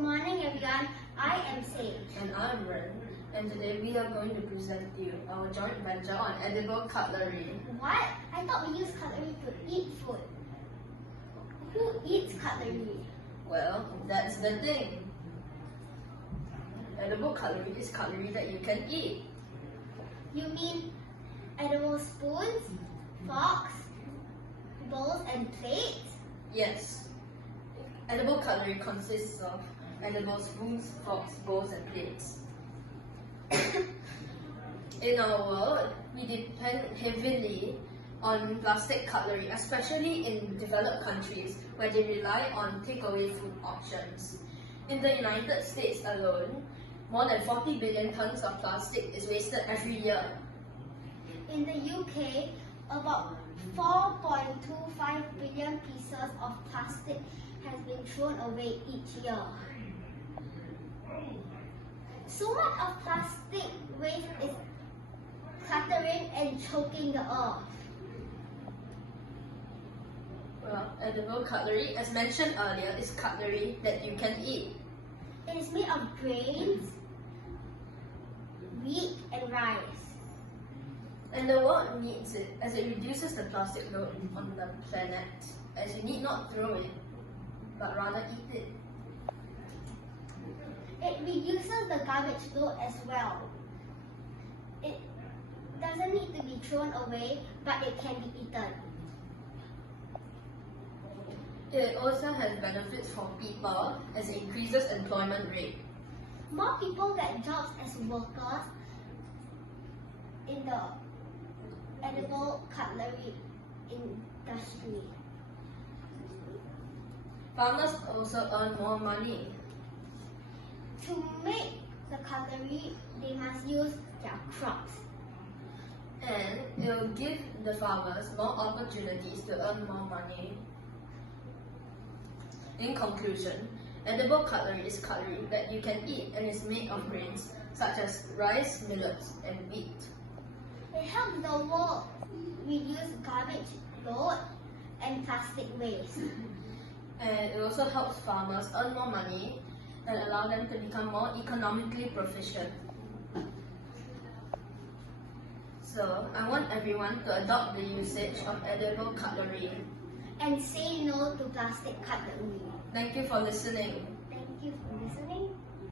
morning everyone, I am Sage. And I'm Ren, and today we are going to present you our joint venture on edible cutlery. What? I thought we use cutlery to eat food. Who eats cutlery? Well, that's the thing. Edible cutlery is cutlery that you can eat. You mean edible spoons, forks, bowls and plates? Yes. Edible cutlery consists of edible spoons, forks, bowls and plates. In our world, we depend heavily on plastic cutlery, especially in developed countries where they rely on takeaway food options. In the United States alone, more than 40 billion tons of plastic is wasted every year. In the UK, about 4.25 billion pieces of plastic has been thrown away each year. So much of plastic waste is cluttering and choking the earth. Well, edible cutlery, as mentioned earlier, is cutlery that you can eat. It is made of grains, wheat and rice. And the world needs it as it reduces the plastic load on the planet, as you need not throw it, but rather eat it. It reduces the garbage load as well. It doesn't need to be thrown away, but it can be eaten. It also has benefits for people as it increases employment rate. More people get jobs as workers in the edible cutlery industry. Farmers also earn more money. To make the cutlery, they must use their crops. And it will give the farmers more opportunities to earn more money. In conclusion, edible cutlery is cutlery that you can eat and is made of grains such as rice, millets, and wheat. It helps the world reduce garbage load and plastic waste. And it also helps farmers earn more money and allow them to become more economically proficient. So, I want everyone to adopt the usage of edible cutlery. And say no to plastic cutlery. Thank you for listening.